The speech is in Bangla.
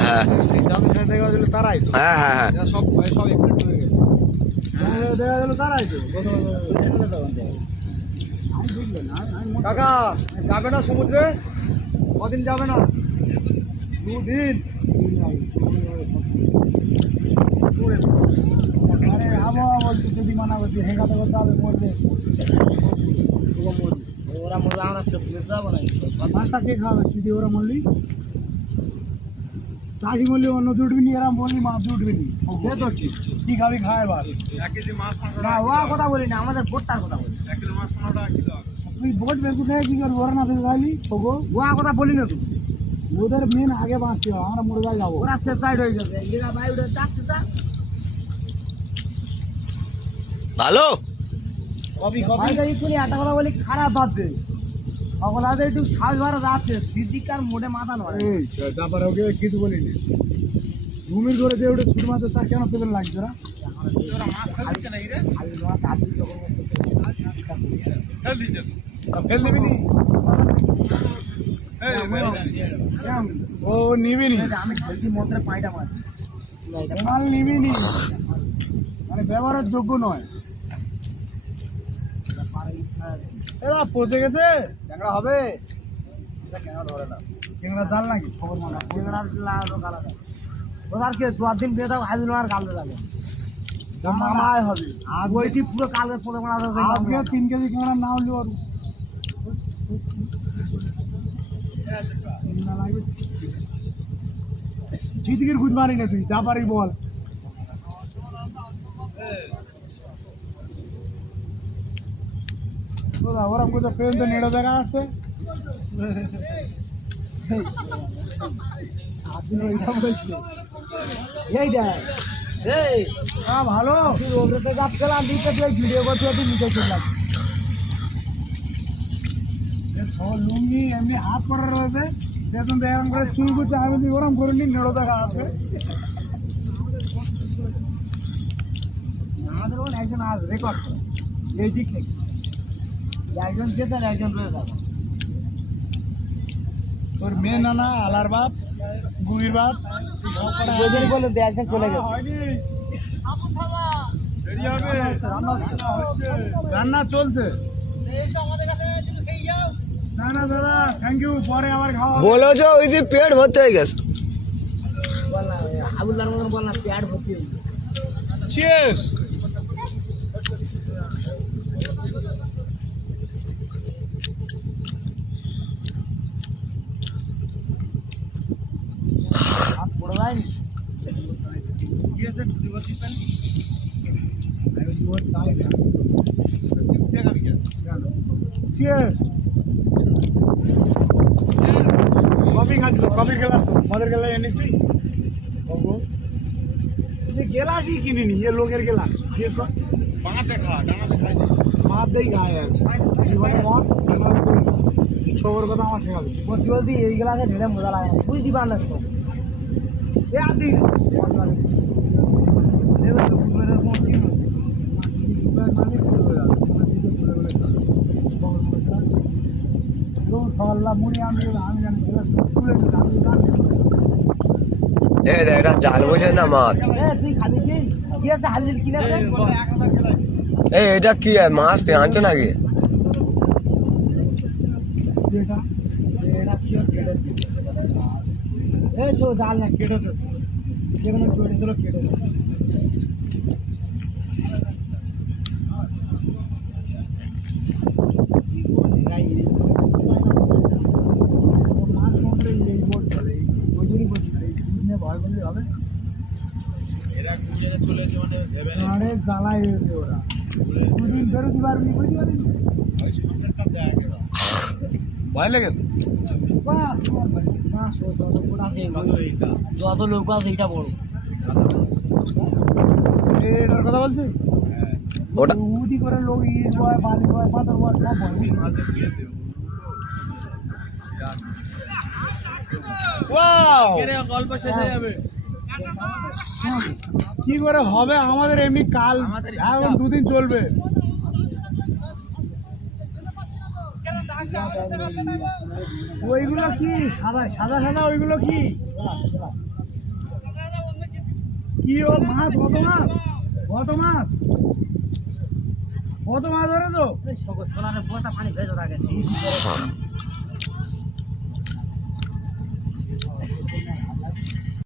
হ্যাঁ তারাই তো হ্যাঁ হ্যাঁ হ্যাঁ সব সব দেখা গেল তারাই তো কাকা যাবে না সমুদ্রে কদিন যাবে না 2 দিন আরে আবহাওয়া বলছে যদি মানা করছি হেঁকাতে করতে হবে মরবে ওরা মজা আমরা যাবো না মাছটা কে খাবে যদি ওরা মরলি চাষি মরলি অন্য জুটবি নি এরা বললি মাছ জুটবি নি কি খাবি খায় এবার না ও কথা বলি না আমাদের ভোটটার কথা বলি তুই ভোট বেশি খেয়ে কি করবি ওরা না থেকে খাইলি ওগো ও কথা বলি না তুই ওদের মেন আগে বাঁচতে হবে আমরা মরে যাবো ওরা সেসাইড হয়ে যাবে এরা ভাই ওটা যাচ্ছে তা ভালো কবি ভাই এই কোনি আটা কথা বলি খারাপ ভাবছে সকল আজ একটু সাজ ভাড়া যাচ্ছে সিদ্দিকার মোড়ে মাথা নয় এই তারপরে ওকে কিছু বলিনি ঘুমির করে যে ওটা ছোট মাছের তা কেন পেবেন লাগছে ওরা ফেল দিবি নি ও নিবি নি আমি খেলছি মন্ত্রে পাইটা মার মাল নিবি নি মানে ব্যবহারের যোগ্য নয় এরা পচে গেছে ট্যাংরা হবে ট্যাংরা জাল নাকি খবর মানা ওদের কে 2 দিন বেদা হাজির আর গালতে যাবে মামায় হবে আর ওইটি পুরো কালকে পড়ে মারা যাবে আজকে 3 কেজি ক্যামেরা না হলেও আর চিতিকের খুঁজ মারি না তুই যা পারি বল ওরম কোথাও পর্যন্ত নেড়ে দেখা আছে এই দেখ এই হ্যাঁ ভালো তুই ওদেরকে যাচ্ছিলাম দিতে তুই ভিডিও করতে তুই নিচে চলে যাবি লুঙ্গি এমনি হাত পড়া রয়েছে দেখুন এরকম করে চুল করছে আমি ওরম করিনি নেড়ে দেখা আছে আমাদের ওখানে একজন আজ রেকর্ড করে এই দিক থেকে একজন যেতে আর একজন রয়ে যাবে তোর মেয়ে নানা আলার বাপ গুগির বাপ দুজন বলে দে একজন চলে গেছে রান্না চলছে না না দাদা থ্যাংক ইউ পরে আবার খাওয়া বলেছ ওই যে পেট ভর্তি হয়ে গেছে বল না আবুল্লার মতন বল না প্যাড ভর্তি হয়ে গেছে। চিয়ার্স হাত পড়ে যায়নি চিয়ার্স কফি খাচ্ছিল কফি গেলাম মদের গেলা এনেছি যে গেলাসই কিনিনি এ লোকের গেলাস মাতেই গায়ে জীবনে মদ সবর কথা আমার শেখাবে বলছি বলছি এই গ্লাসে ঢেলে মজা লাগে না বুঝতে পারলে তো এ আদি এটা জাল বোঝে না মাছ তুই খাবি কি কি আছে হালিল কিনে এটা কি মাছ আনছো নাকি জাল না কেটে যেখানে কেটে দিল কেটে জ্বালাই ওরা দুদিন বেরোতে পারবি বুঝতে পারবি ভয় লেগেছে যত লোক আছে এটা বড় এটার কথা বলছি ওটা উদি করে লোক ইট বয় বালি বয় পাথর বয় সব গল্প শেষ হয়ে যাবে কি করে হবে আমাদের এমনি কাল এখন 2 দিন চলবে ওইগুলো কি সাদা সাদা সাদা ওইগুলো কি কি ও মাছ কত মাছ কত মাছ কত মাছ ধরে তো সোনারের বোটা পানি ভেজো রাখে